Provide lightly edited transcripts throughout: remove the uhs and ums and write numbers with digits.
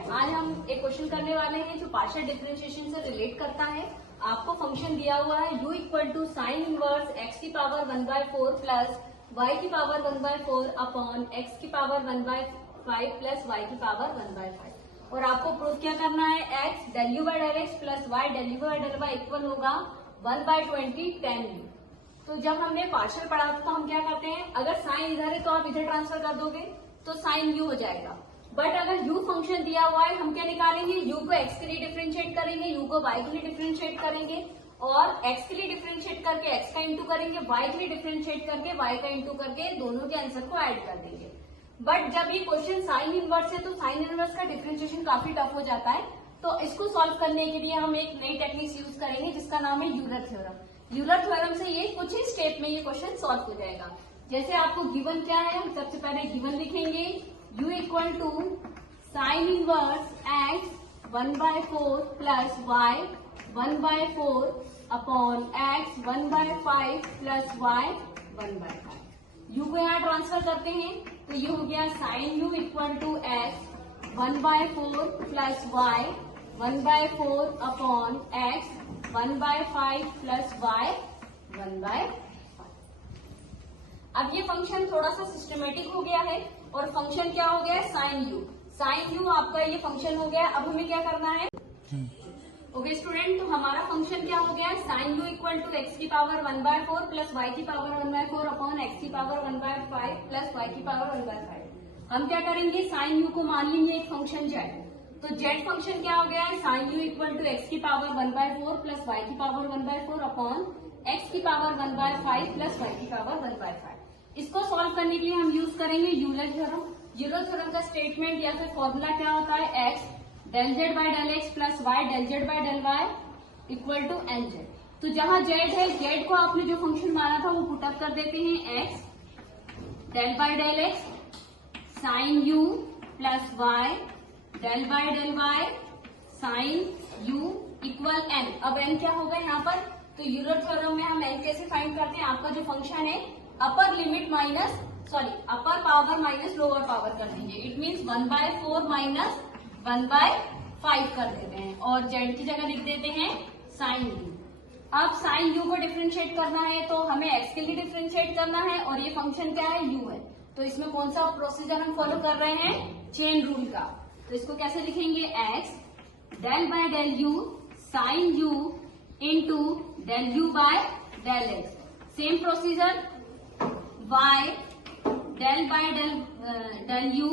Student, आज हम एक क्वेश्चन करने वाले हैं जो पार्शियल डिफरेंशिएशन से रिलेट करता है। आपको फंक्शन दिया हुआ है u equal to sine inverse x की पावर 1/4 प्लस y की पावर 1/4 अपॉन x की पावर 1/5 प्लस y की पावर 1/5 और आपको प्रूफ क्या करना है, x del u by del x plus y del u by del y equal होगा 1/20 tan u। तो जब हमने पार्शियल पढ़ा था तो हम क्या करते हैं, अगर साइन इधर है तो आप इधर ट्रांसफर कर दोगे तो साइन u हो जाएगा। बट अगर u फंक्शन दिया हुआ है, हम क्या निकालेंगे, u को x के लिए डिफरेंशिएट करेंगे, u को y के लिए डिफरेंशिएट करेंगे और x के लिए डिफरेंशिएट करके x का इंटू करेंगे, y के लिए डिफरेंशिएट करके y का इंटू करके दोनों के आंसर को ऐड कर देंगे। बट जब ये क्वेश्चन साइन इनवर्स है तो साइन इनवर्स का डिफरेंशिएशन काफी टफ हो जाता है। तो इसको सॉल्व करने के लिए हम एक नई टेक्निक यूज करेंगे जिसका नाम है यूलर थ्योरम। यूलर थ्योरम से ये कुछ ही स्टेप में ये क्वेश्चन सॉल्व हो जाएगा। जैसे आपको गिवन क्या है, हम सबसे पहले गिवन लिखेंगे u equal to sine inverse x 1/4 plus y 1/4 upon x 1/5 plus y 1/5। u को यहाँ ट्रांसफर करते हैं तो ये हो गया sine u equal to x 1/4 plus y 1/4 upon x 1/5 plus y 1/5। अब ये फंक्शन थोड़ा सा सिस्टमेटिक हो गया है और फंक्शन क्या हो गया, साइन यू। साइन यू आपका ये फंक्शन हो गया। अब हमें क्या करना है, ओके स्टूडेंट, तो हमारा फंक्शन क्या हो गया, sine u equal to x की पावर 1/4 प्लस वाई की पावर 1/4 अपॉन एक्स की पावर 1/5 प्लस वाई की पावर 1/5। हम क्या करेंगे, साइन यू को मान लेंगे एक फंक्शन जेड। तो जेड फंक्शन क्या हो गया है, sine u equal to x की पावर 1/4 प्लस वाई की पावर 1/4 अपॉन एक्स की पावर 1/5 प्लस वाई की पावर 1/5। इसको सॉल्व करने के लिए हम यूज करेंगे यूलर थ्योरम। यूलर थ्योरम का स्टेटमेंट या फिर फॉर्मूला क्या होता है, x del z by del x plus y del z by del y equal to nz। तो जहां z है, z को आपने जो फंक्शन माना था वो पुटअप कर देते हैं, x del by del x sine u plus y del by del y sine u equal n। अब n क्या होगा यहाँ पर, तो यूलर थ्योरम में हम n कैसे फाइंड करते हैं, आपका जो फंक्शन है अपर लिमिट माइनस अपर पावर माइनस लोअर पावर कर दीजिए। इट मीन्स 1/4 माइनस 1/5 कर देते हैं और z की जगह लिख देते हैं साइन u। अब साइन u को डिफरेंशिएट करना है तो हमें x के लिए डिफरेंशिएट करना है और ये फंक्शन क्या है, u है। तो इसमें कौन सा प्रोसीजर हम फॉलो कर रहे हैं, चेन रूल का। तो इसको कैसे लिखेंगे, x del by del u sine u into del u by del x। Same procedure y del by del u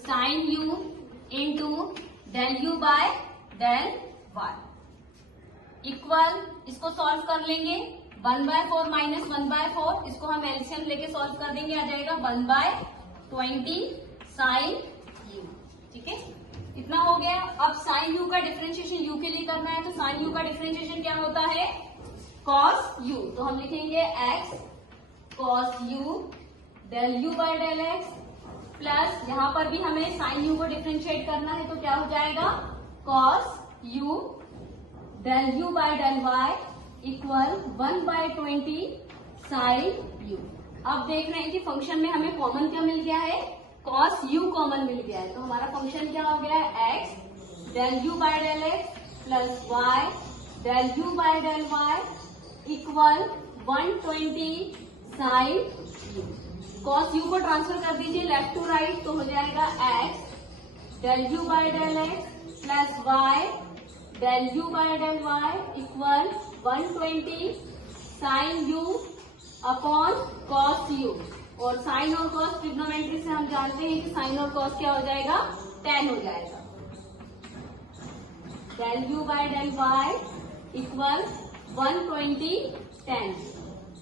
sine u into del u by del y equal, इसको solve कर लेंगे 1/4 minus 1/4, इसको हम LCM लेके solve कर देंगे, आ जाएगा 1/20 sine u। ठीक है, इतना हो गया। अब साइन u का डिफरेंशिएशन u के लिए करना है तो साइन u का डिफरेंशिएशन क्या होता है, cos u। तो हम लिखेंगे x cos u del u by del x plus यहाँ पर भी हमें साइन u को डिफरेंशिएट करना है तो क्या हो जाएगा, cos u del u by del y equal 1/20 sine u। अब देख रहे हैं कि फंक्शन में हमें कॉमन क्या मिल गया है, cos u कॉमन मिल गया है। तो हमारा फंक्शन क्या हो गया है, x del u by del x plus y del u by del y equal 120 sine u। cos u को ट्रांसफर कर दीजिए लेफ्ट टू राइट तो हो जाएगा x del u by del x plus y del u by del y equal 120 sine u upon cos u। और sine और cos trigonometry से हम जानते हैं कि साइन और cos क्या हो जाएगा, tan हो जाएगा। del u by del y equal 120 tan।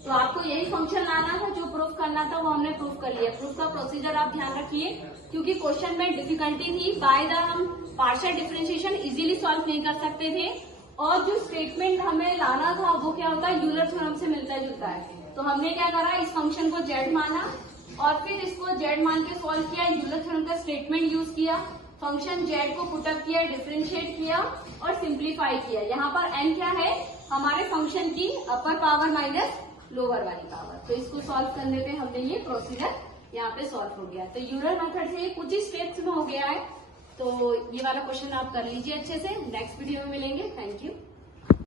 तो आपको यही फंक्शन लाना था, जो प्रूफ करना था वो हमने प्रूफ कर लिया। प्रूफ का प्रोसीजर आप ध्यान रखिए क्योंकि क्वेश्चन में डिफिकल्टी थी, बाय द हम पार्शियल डिफरेंशिएशन इजीली सॉल्व नहीं कर सकते थे और जो स्टेटमेंट हमें लाना था वो क्या होता है, यूलर थ्योरम से मिलता जुलता है। तो हमने क्या करा, इस फंक्शन को z माना और फिर इसको z मान के सॉल्व किया, यूलर थ्योरम का स्टेटमेंट यूज किया, फंक्शन z को पुटअप किया, डिफरेंशिएट किया और सिंप्लीफाई किया। यहाँ पर n क्या है, हमारे फंक्शन की अपर पावर माइनस लोअर वाली पावर। तो इसको सॉल्व करने पे हमने ये प्रोसीजर यहाँ पे सॉल्व हो गया। तो यूलर मेथड से कुछ ही स्टेप्स में हो गया है। तो ये वाला क्वेश्चन आप कर लीजिए अच्छे से। नेक्स्ट वीडियो में मिलेंगे। Thank you.